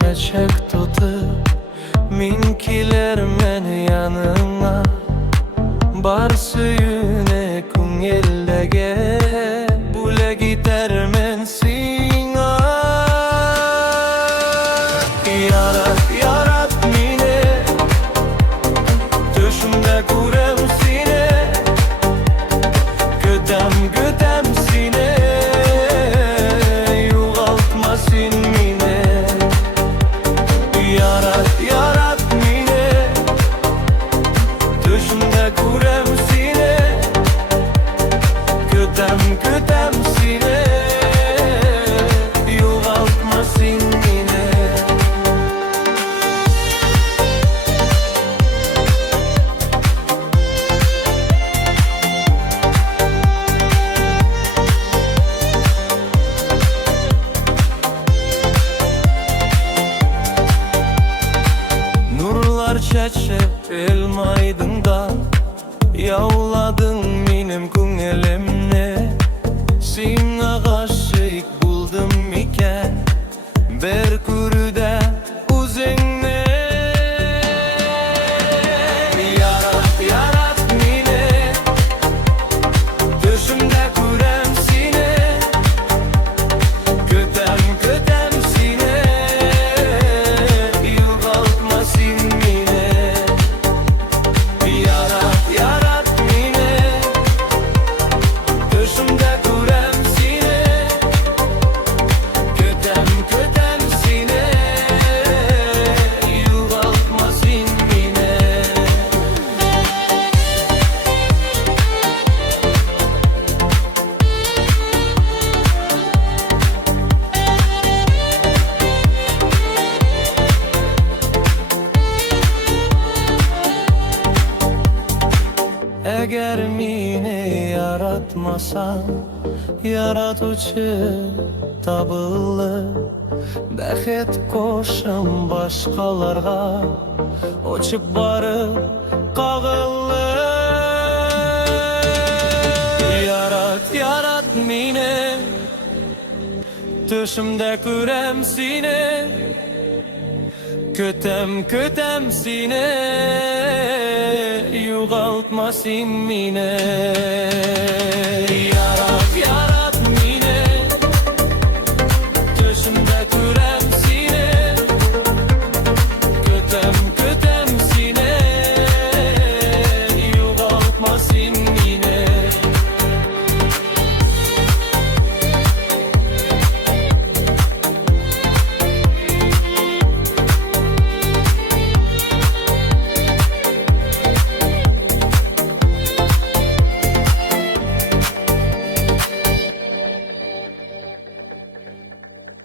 çeçek tutup minkiler meni yanına bar suyune kungeldege bule gider men sina yarat mine düşümde kurem sine gödem sine yuğaltma sin mine yarat mine düşümde kurem sine gödem sine yuğaltma sin mine. Nurlar çeçep elmaydında yavladın benim küngelimne Sina gaşık buldum iken Berkürüde uzenne yarat mine düşümde kurem sine gödem sine yuğaltma sin mine yarat mine düşümde kurem sine gödem sine yuğaltma sin mine. Eğer mine yaratmasan yaratıcı tabılı Bəxet koşum başkalarga uçup barıp kağılı Yarat mine düşümde kurem sine Kötem sine yuğaltma sin mine.